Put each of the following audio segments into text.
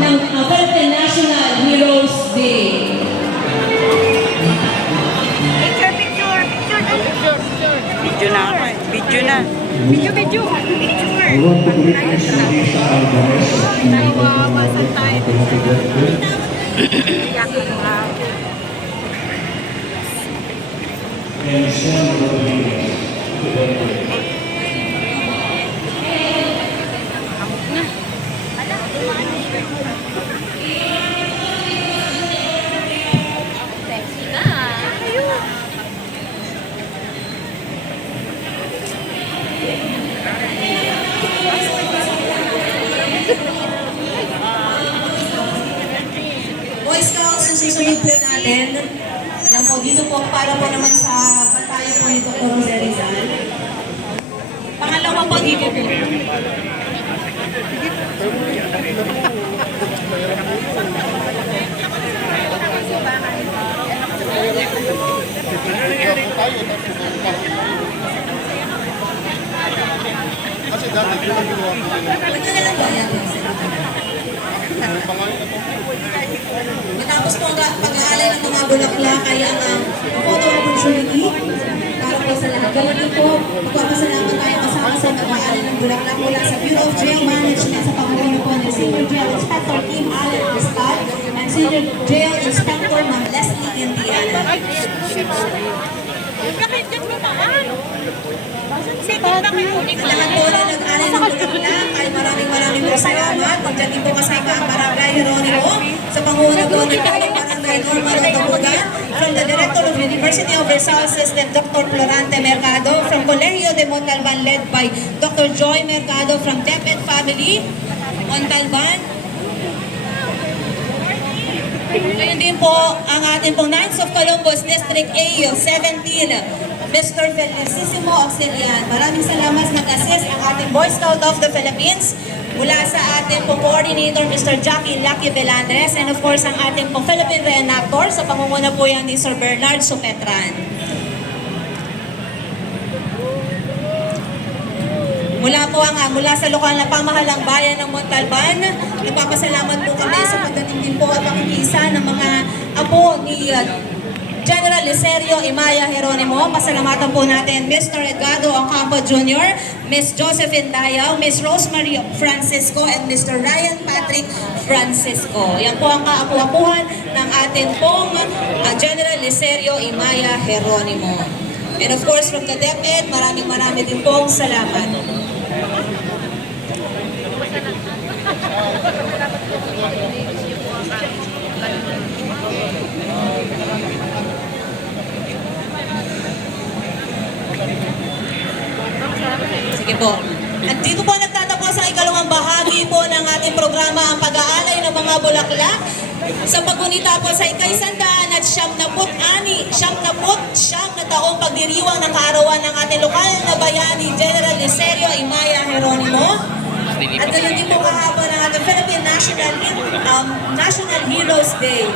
ng Philippine National Heroes Day. Picture, picture, picture, picture, picture. Video na ako eh. Video na. Video, video. Picture. Want to greet Miss Lisa Alvarez of Nawawasan Boy Scouts, susunod po natin. Yan po, dito po, para po naman sa batayan po ni Dr. Jose Rizal. Pangalawa po dito po. Pwede na lang po yan. Matapos po ang pag-aalay ng mga bulaklak ay ang uh, photo opportunity para po sa lahat. Ganun din po, magpapasalamat tayo kasama sa pag-aalay ng bulaklak mula sa Bureau of Jail Management sa pamumuno po ng Senior Jail Inspector Kim Allen Cristal and Senior Jail Inspector Ma'am Leslie Indiana. Bakit lahat po na nag-alay ng bulaklak salamat. Pagdyan din po kasama ang Barangay Jeronimo sa panguna po ng Talang Barangay Norma Rotabugan from the Director of University of Rizal System, Dr. Florante Mercado, from Colegio de Montalban led by Dr. Joy Mercado from DepEd Family, Montalban, Ngayon din po ang ating pong Knights of Columbus District A 17, Mr. Felicissimo Auxilian. Maraming salamat sa nag-assist ang ating Boy Scout of the Philippines mula sa ating pong coordinator Mr. Jackie Lucky Belandres and of course ang ating pong Philippine Reenactor sa pangunguna po yan ni Sir Bernard Supetran. Mula po ang ah, mula sa lokal na pamahalang bayan ng Montalban, nagpapasalamat po kami sa pagdating din po at pakikiisa ng mga apo ni ah, General Licerio Imaya Jeronimo. Pasalamatan po natin Mr. Edgardo Ocampo Jr., Miss Josephine Dayaw, Miss Rosemary Francisco, and Mr. Ryan Patrick Francisco. Yan po ang kaapu-apuhan ng ating pong ah, General Licerio Imaya Jeronimo. And of course, from the DepEd, maraming maraming din pong salamat. Po. At dito po nagtatapos ang ikalawang bahagi po ng ating programa, ang pag-aalay ng mga bulaklak sa paggunita po sa ikaisandaan at siyam na put ani, siyam na put siyam na taong pagdiriwang ng kaarawan ng ating lokal na bayani, General Licerio Imaya Jeronimo. At ganyan din po kahapon ng ating Philippine National, um, National Heroes Day.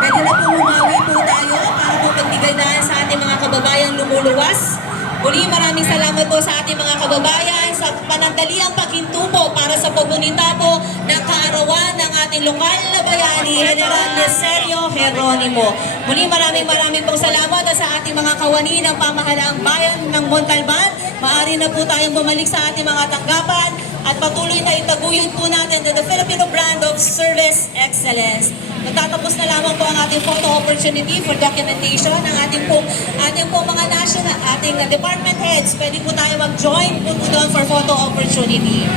Pwede na po humawi po tayo para po magbigay daan sa ating mga kababayang lumuluwas. Muli maraming salamat po sa ating mga kababayan sa panandaliang paghinto po para sa pagbunita po ng kaarawan ng ating lokal na bayani, General Licerio Jeronimo. Muli maraming maraming pong salamat at sa ating mga kawani ng pamahalaang bayan ng Montalban. Maari na po tayong bumalik sa ating mga tanggapan at patuloy na itaguyod po natin the Filipino brand of service excellence. Nagtatapos na lamang po ang ating photo opportunity for documentation ng ating po, ating po mga national, ating department heads. Pwede po tayo mag-join po, po doon for photo opportunity.